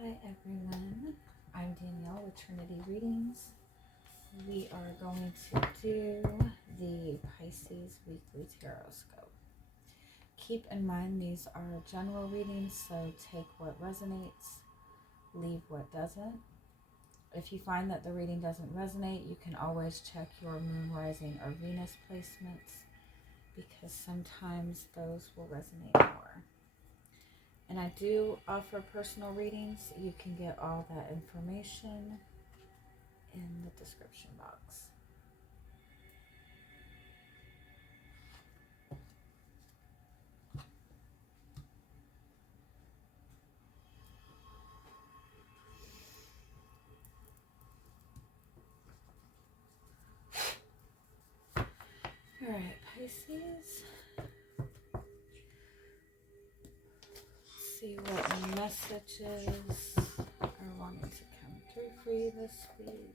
Hi everyone, I'm Danielle with Trinity Readings. We are going to do the Pisces Weekly Tarotscope. Keep in mind these are general readings, so take what resonates, leave what doesn't. If you find that the reading doesn't resonate, you can always check your moon, rising, or Venus placements because sometimes those will resonate more. And I do offer personal readings. You can get all that information in the description box. All right, Pisces. See what messages are wanting to come through for you this week.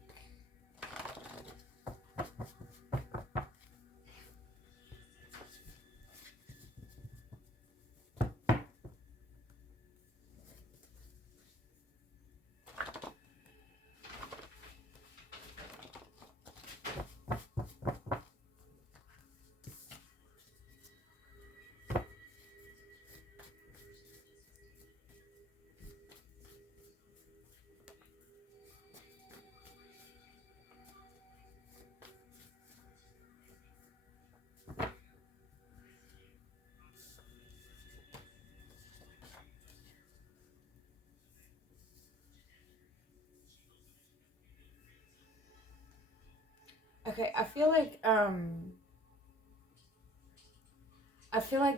Okay, I feel like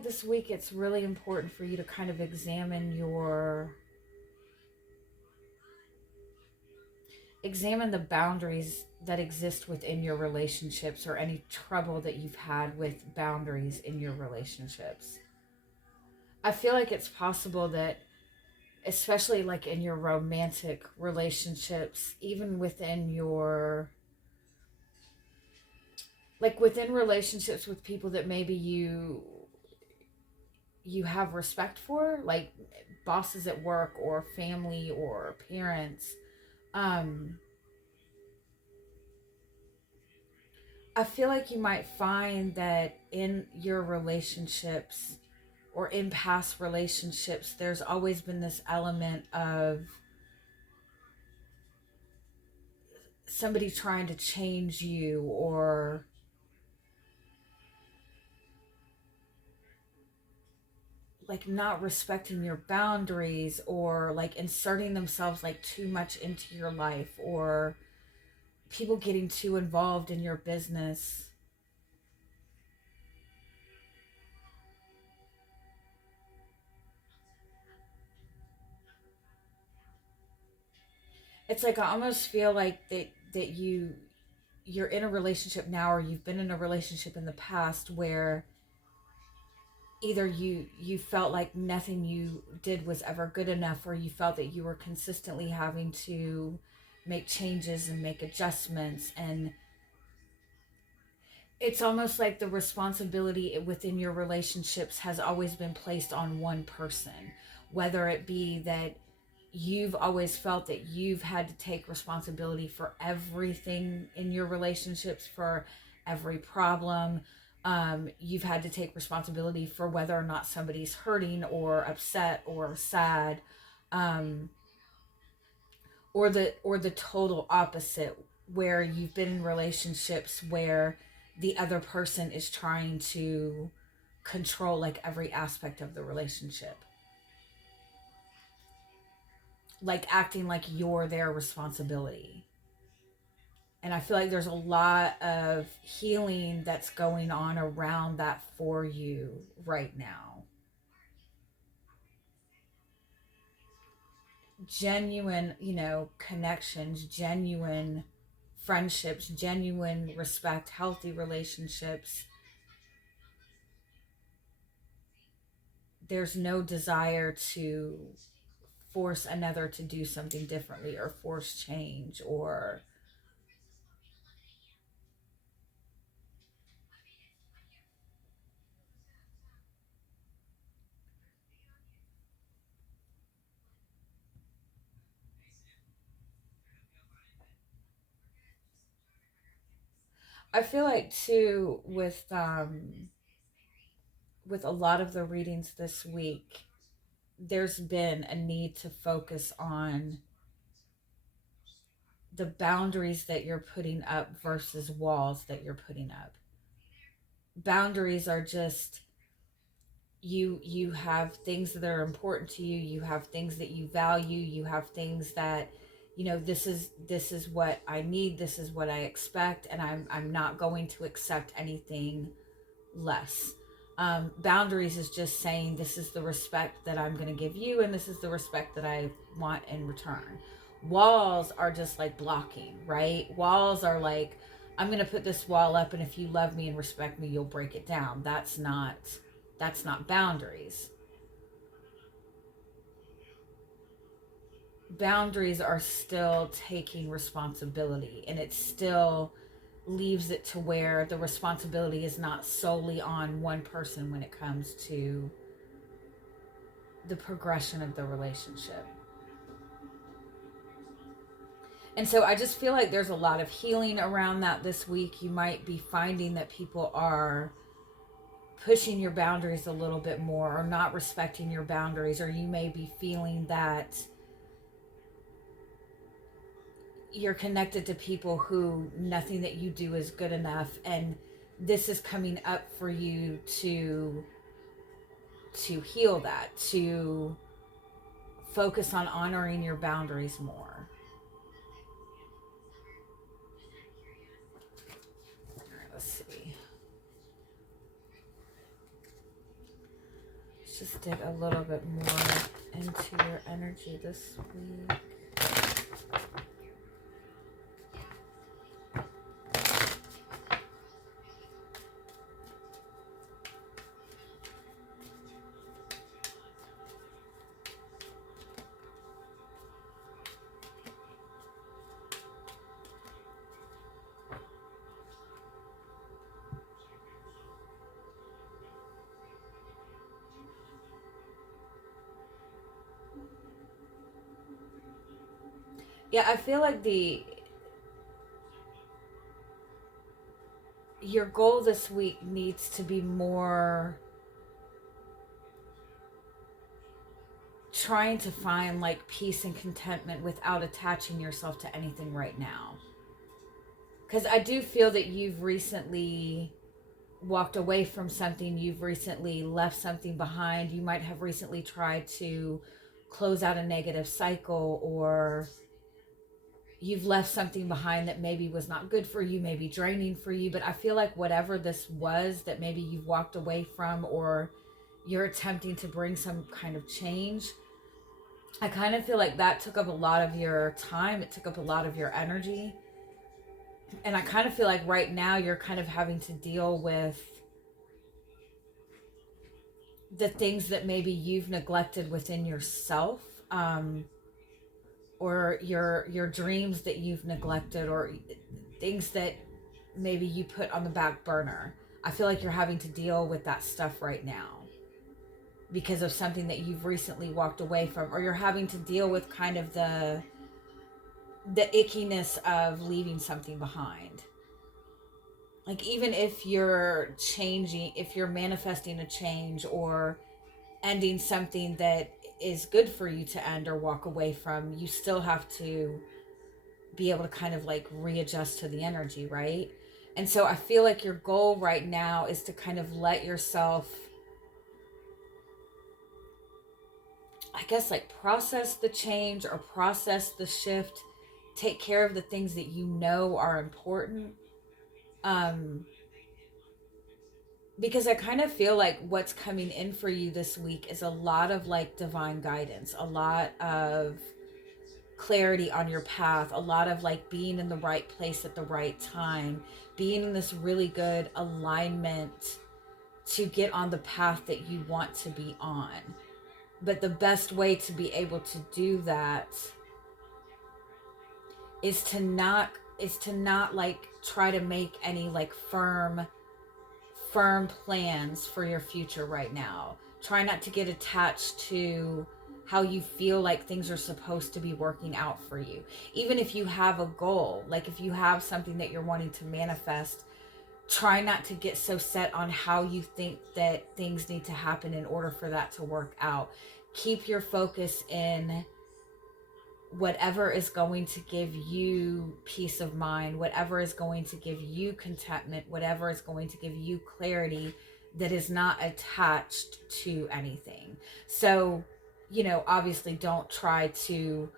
this week it's really important for you to kind of examine the boundaries that exist within your relationships or any trouble that you've had with boundaries in your relationships. I feel like it's possible that, especially like in your romantic relationships, even within within relationships with people that maybe you have respect for, like bosses at work or family or parents, I feel like you might find that in your relationships or in past relationships, there's always been this element of somebody trying to change you, or like not respecting your boundaries, or like inserting themselves like too much into your life, or people getting too involved in your business. It's like I almost feel like that you're in a relationship now, or you've been in a relationship in the past where either you felt like nothing you did was ever good enough, or you felt that you were consistently having to make changes and make adjustments, and it's almost like the responsibility within your relationships has always been placed on one person, whether it be that you've always felt that you've had to take responsibility for everything in your relationships, for every problem. You've had to take responsibility for whether or not somebody's hurting or upset or sad, or the total opposite, where you've been in relationships where the other person is trying to control like every aspect of the relationship, like acting like you're their responsibility. And I feel like there's a lot of healing that's going on around that for you right now. Genuine, connections, genuine friendships, genuine respect, healthy relationships. There's no desire to force another to do something differently or force change, or I feel like too with a lot of the readings this week, there's been a need to focus on the boundaries that you're putting up versus walls that you're putting up. Boundaries are just, you have things that are important to you, you have things that you value, you have things that, this is what I need, this is what I expect, and I'm not going to accept anything less. Boundaries is just saying, this is the respect that I'm going to give you, and this is the respect that I want in return. Walls are just like blocking, right? Walls are like, I'm going to put this wall up, and if you love me and respect me, you'll break it down. That's not boundaries. Boundaries are still taking responsibility, and it still leaves it to where the responsibility is not solely on one person when it comes to the progression of the relationship. And so I just feel like there's a lot of healing around that this week. You might be finding that people are pushing your boundaries a little bit more, or not respecting your boundaries, or you may be feeling that you're connected to people who nothing that you do is good enough, and this is coming up for you to heal that, to focus on honoring your boundaries more. All right, let's see. Let's just dig a little bit more into your energy this week. Yeah, I feel like your goal this week needs to be more trying to find like peace and contentment without attaching yourself to anything right now. Because I do feel that you've recently walked away from something, you've recently left something behind, you might have recently tried to close out a negative cycle, or you've left something behind that maybe was not good for you, maybe draining for you. But I feel like whatever this was that maybe you've walked away from, or you're attempting to bring some kind of change, I kind of feel like that took up a lot of your time, it took up a lot of your energy. And I kind of feel like right now you're kind of having to deal with the things that maybe you've neglected within yourself, or your dreams that you've neglected, or things that maybe you put on the back burner. I feel like you're having to deal with that stuff right now because of something that you've recently walked away from, or you're having to deal with kind of the ickiness of leaving something behind. Like, even if you're changing, if you're manifesting a change or ending something that is good for you to end or walk away from, you still have to be able to kind of like readjust to the energy, right? And so I feel like your goal right now is to kind of let yourself, I guess, like process the change or process the shift, take care of the things that you know are important. Because I kind of feel like what's coming in for you this week is a lot of like divine guidance, a lot of clarity on your path, a lot of like being in the right place at the right time, being in this really good alignment to get on the path that you want to be on. But the best way to be able to do that is to not like try to make any like firm plans for your future right now. Try not to get attached to how you feel like things are supposed to be working out for you. Even if you have a goal, like if you have something that you're wanting to manifest, try not to get so set on how you think that things need to happen in order for that to work out. Keep your focus in whatever is going to give you peace of mind, whatever is going to give you contentment, whatever is going to give you clarity that is not attached to anything. So, you know, obviously don't try to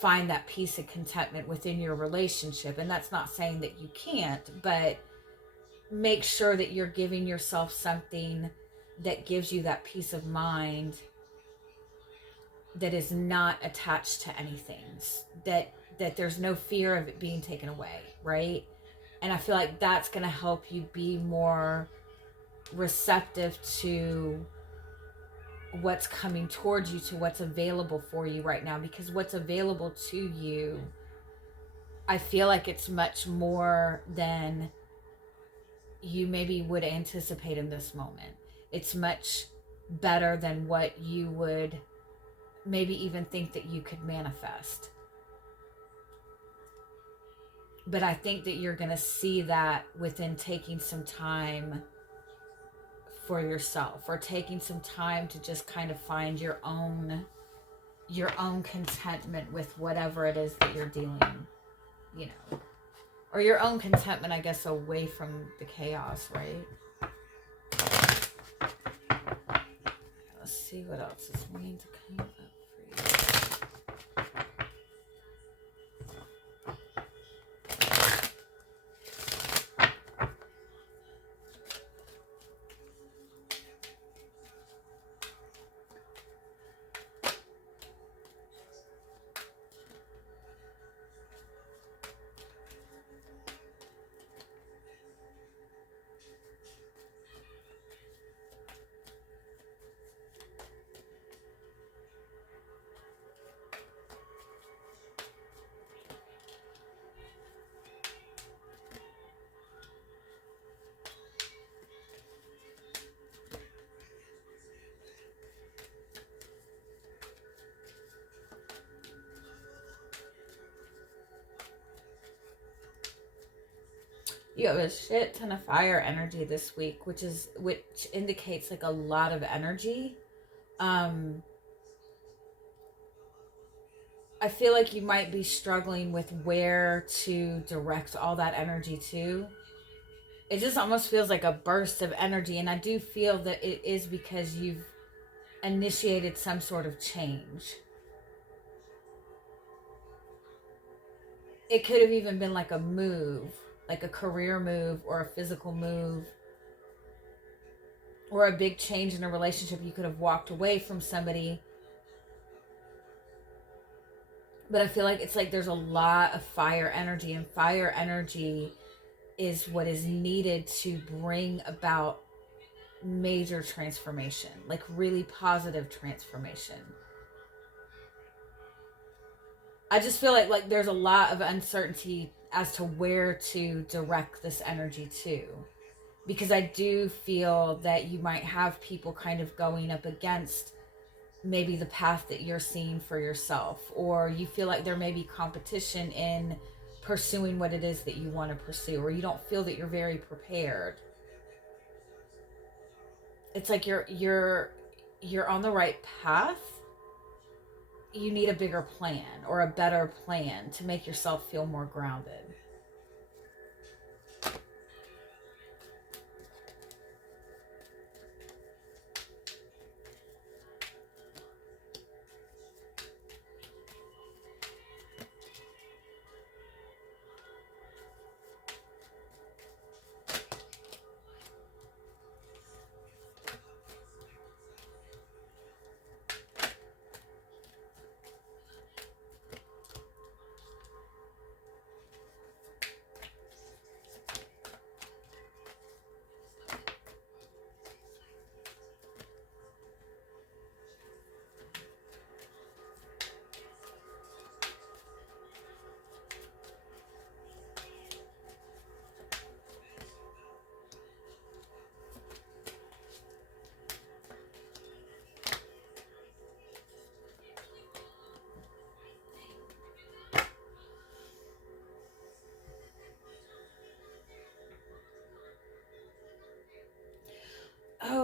find that peace and contentment within your relationship. And that's not saying that you can't, but make sure that you're giving yourself something that gives you that peace of mind that is not attached to anything, that there's no fear of it being taken away, right? And I feel like that's going to help you be more receptive to what's coming towards you, to what's available for you right now, because what's available to you, I feel like it's much more than you maybe would anticipate in this moment. It's much better than what you would maybe even think that you could manifest. But I think that you're going to see that within taking some time for yourself, or taking some time to just kind of find your own contentment with whatever it is that you're dealing, you know, or your own contentment, I guess, away from the chaos, right? Let's see what else is wanting to come up for you. You have a shit ton of fire energy this week, which indicates like a lot of energy. I feel like you might be struggling with where to direct all that energy to. It just almost feels like a burst of energy, and I do feel that it is because you've initiated some sort of change. It could have even been like a move, like a career move or a physical move, or a big change in a relationship. You could have walked away from somebody. But I feel like it's like there's a lot of fire energy, and fire energy is what is needed to bring about major transformation, like really positive transformation. I just feel like there's a lot of uncertainty as to where to direct this energy to, because I do feel that you might have people kind of going up against maybe the path that you're seeing for yourself, or you feel like there may be competition in pursuing what it is that you want to pursue, or you don't feel that you're very prepared. It's like you're on the right path. You need a bigger plan or a better plan to make yourself feel more grounded.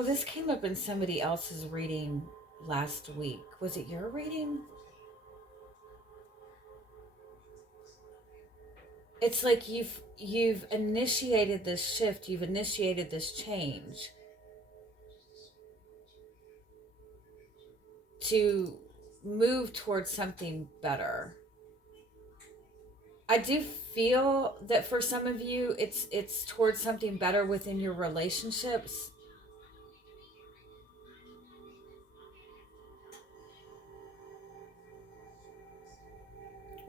Oh, this came up in somebody else's reading last week. Was it your reading? It's like you've initiated this shift, you've initiated this change to move towards something better. I do feel that for some of you it's towards something better within your relationships.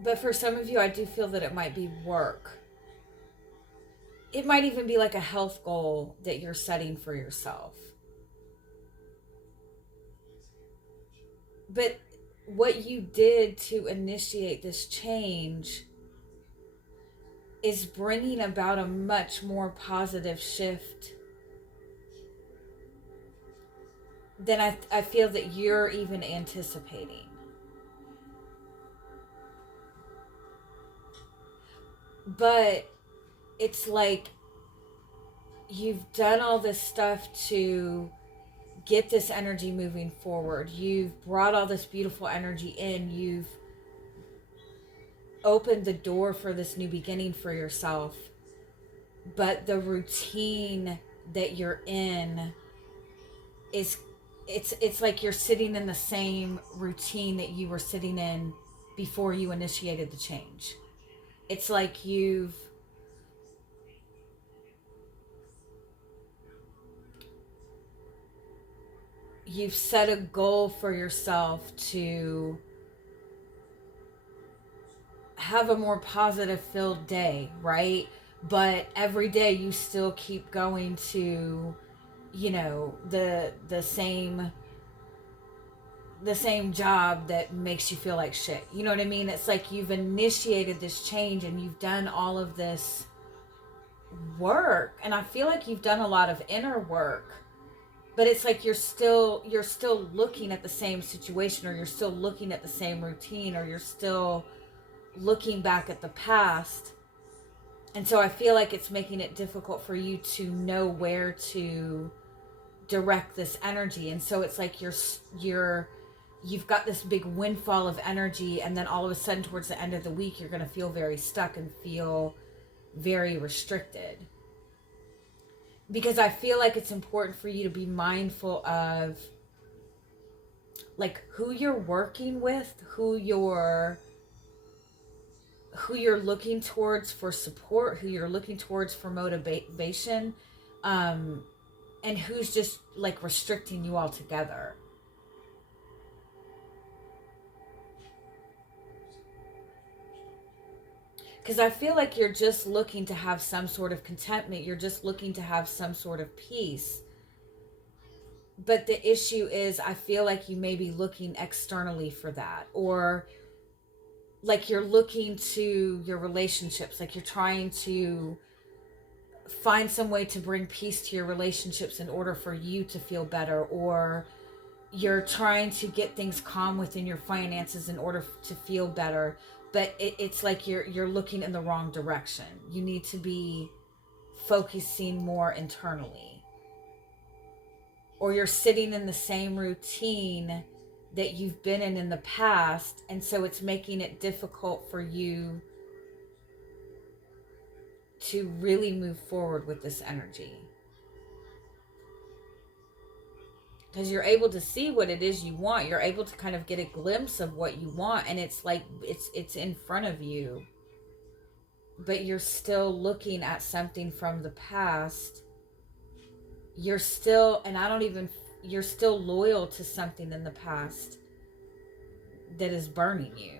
But for some of you, I do feel that it might be work. It might even be like a health goal that you're setting for yourself. But what you did to initiate this change is bringing about a much more positive shift than I feel that you're even anticipating. But it's like you've done all this stuff to get this energy moving forward. You've brought all this beautiful energy in. You've opened the door for this new beginning for yourself. But the routine that you're in is it's like you're sitting in the same routine that you were sitting in before you initiated the change. It's like you've set a goal for yourself to have a more positive filled day, right? But every day you still keep going to, you know, the same job that makes you feel like shit. You know what I mean? It's like you've initiated this change and you've done all of this work, and I feel like you've done a lot of inner work, but it's like you're still looking at the same situation, or you're still looking at the same routine, or you're still looking back at the past. And so I feel like it's making it difficult for you to know where to direct this energy. And so it's like you've got this big windfall of energy, and then all of a sudden towards the end of the week you're going to feel very stuck and feel very restricted. Because I feel like it's important for you to be mindful of like who you're working with, who you're looking towards for support, who you're looking towards for motivation, and who's just like restricting you altogether. Because I feel like you're just looking to have some sort of contentment. You're just looking to have some sort of peace. But the issue is, I feel like you may be looking externally for that. Or like you're looking to your relationships. Like you're trying to find some way to bring peace to your relationships in order for you to feel better. Or you're trying to get things calm within your finances in order to feel better. But it's like you're looking in the wrong direction. You need to be focusing more internally. Or you're sitting in the same routine that you've been in the past, and so it's making it difficult for you to really move forward with this energy. Because you're able to see what it is you want. You're able to kind of get a glimpse of what you want, and it's like it's in front of you. But you're still looking at something from the past. You're still loyal to something in the past that is burning you.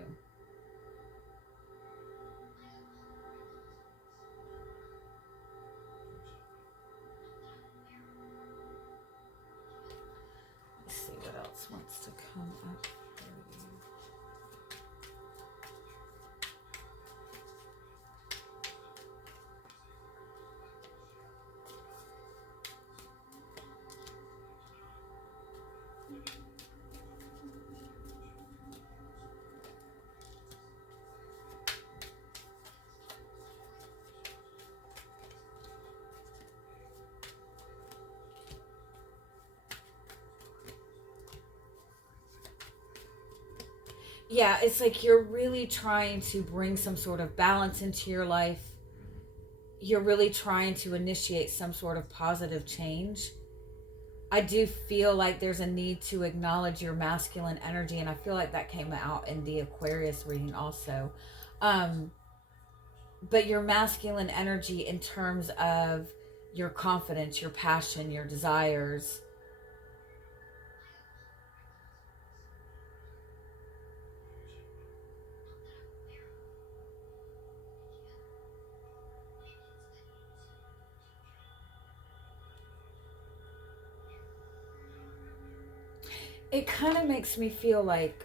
Let's see what else wants to come up for you. yeah, it's like you're really trying to bring some sort of balance into your life. You're really trying to initiate some sort of positive change. I do feel like there's a need to acknowledge your masculine energy, and I feel like that came out in the Aquarius reading also. Um, but your masculine energy in terms of your confidence, your passion, your desires. It kind of makes me feel like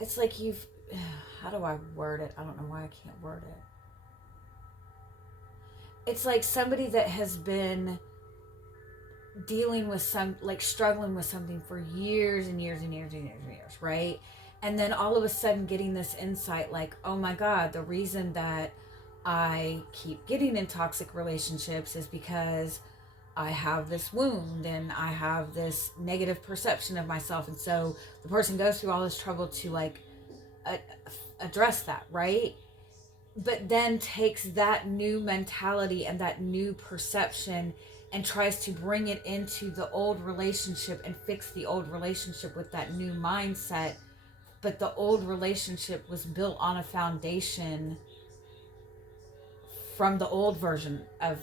it's like you've, how do I word it? I don't know why I can't word it. It's like somebody that has been dealing with like struggling with something for years and years and years and years and years, right? And then all of a sudden getting this insight like, oh my God, the reason that I keep getting in toxic relationships is because I have this wound and I have this negative perception of myself. And so the person goes through all this trouble to like address that, right? But then takes that new mentality and that new perception and tries to bring it into the old relationship and fix the old relationship with that new mindset. But the old relationship was built on a foundation from the old version of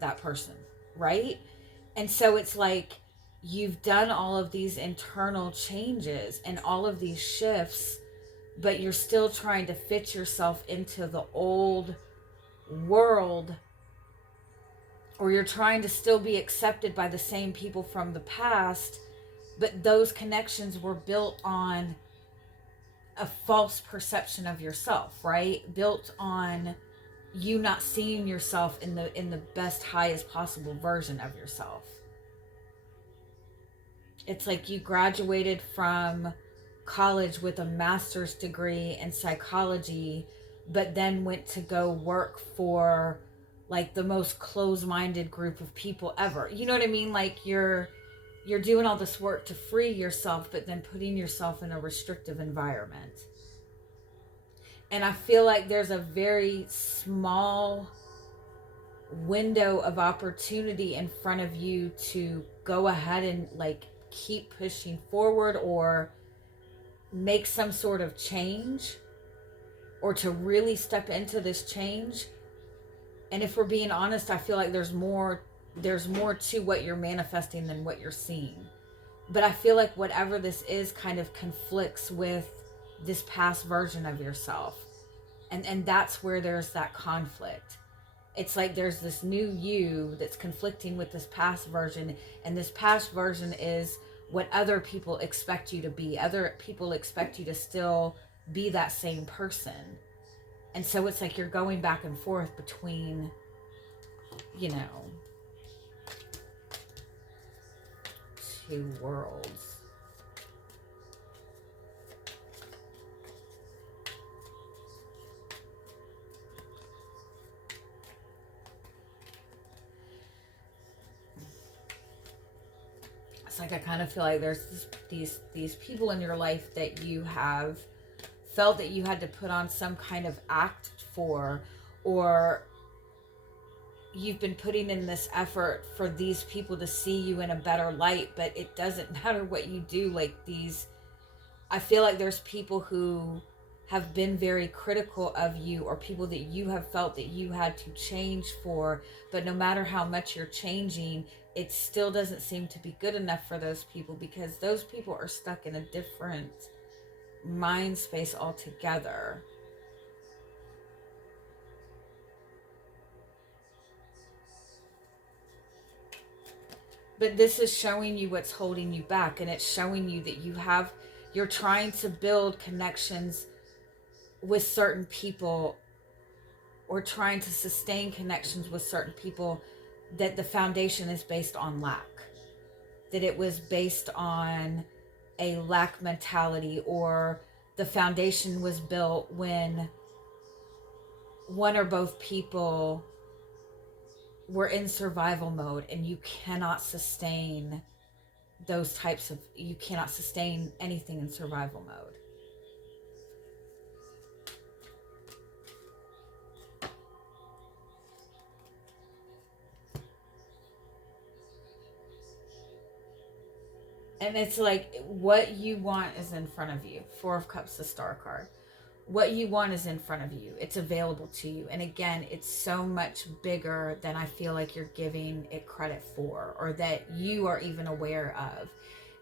that person, right? And so it's like you've done all of these internal changes and all of these shifts, but you're still trying to fit yourself into the old world, or you're trying to still be accepted by the same people from the past, but those connections were built on a false perception of yourself, right? Built on you not seeing yourself in the best, highest possible version of yourself. It's like you graduated from college with a master's degree in psychology, but then went to go work for like the most close-minded group of people ever. You know what I mean? Like you're doing all this work to free yourself, but then putting yourself in a restrictive environment. And I feel like there's a very small window of opportunity in front of you to go ahead and like keep pushing forward or make some sort of change, or to really step into this change. And if we're being honest, I feel like there's more to what you're manifesting than what you're seeing. But I feel like whatever this is kind of conflicts with this past version of yourself. And that's where there's that conflict. It's like there's this new you that's conflicting with this past version, and this past version is what other people expect you to be. Other people expect you to still be that same person. And so it's like you're going back and forth between, two worlds. It's like I kind of feel like there's these people in your life that you have felt that you had to put on some kind of act for, or you've been putting in this effort for these people to see you in a better light, but it doesn't matter what you do. Like I feel like there's people who have been very critical of you, or people that you have felt that you had to change for, but no matter how much you're changing, it still doesn't seem to be good enough for those people, because those people are stuck in a different mind space altogether. But this is showing you what's holding you back, and it's showing you that you're trying to build connections with certain people, or trying to sustain connections with certain people, that the foundation is based on lack. That it was based on a lack mentality, or the foundation was built when one or both people we're in survival mode, and you cannot sustain those types of, you cannot sustain anything in survival mode. And it's like, what you want is in front of you. Four of Cups, the Star card. What you want is in front of you. It's available to you. And again, it's so much bigger than I feel like you're giving it credit for, or that you are even aware of.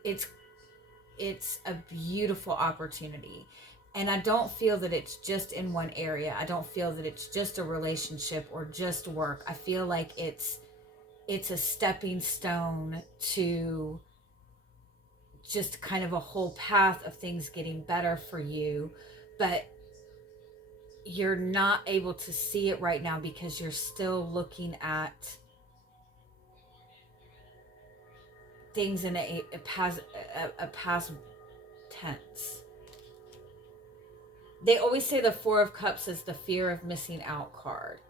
It's a beautiful opportunity. And I don't feel that it's just in one area. I don't feel that it's just a relationship or just work. I feel like it's a stepping stone to just kind of a whole path of things getting better for you. But you're not able to see it right now because you're still looking at things in a past tense. They always say the Four of Cups is the fear of missing out card.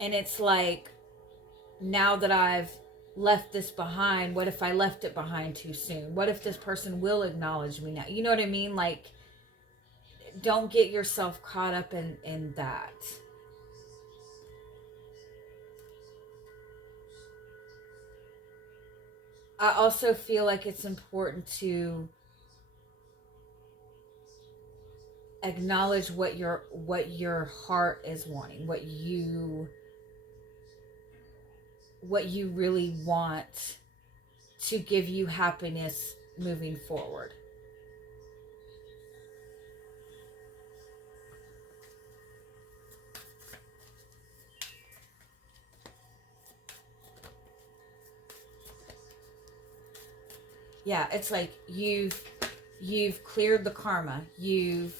And it's like, now that I've left this behind, what if I left it behind too soon? What if this person will acknowledge me now? You know what I mean? Like, don't get yourself caught up in that. I also feel like it's important to acknowledge what your heart is wanting, what you really want to give you happiness moving forward. Yeah, it's like you've cleared the karma. You've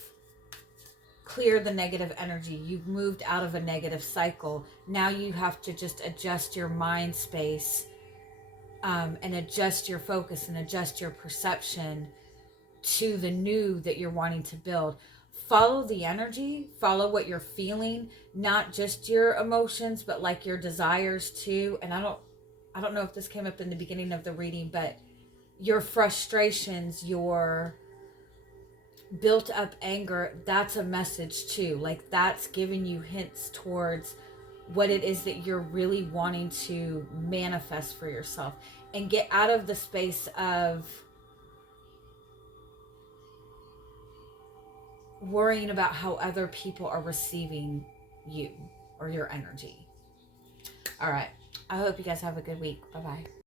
cleared the negative energy. You've moved out of a negative cycle. Now you have to just adjust your mind space, and adjust your focus and adjust your perception to the new that you're wanting to build. Follow the energy, follow what you're feeling, not just your emotions, but like your desires too. And I don't know if this came up in the beginning of the reading, but your frustrations, your built up anger, that's a message too. Like, that's giving you hints towards what it is that you're really wanting to manifest for yourself, and get out of the space of worrying about how other people are receiving you or your energy. All right. I hope you guys have a good week. Bye-bye.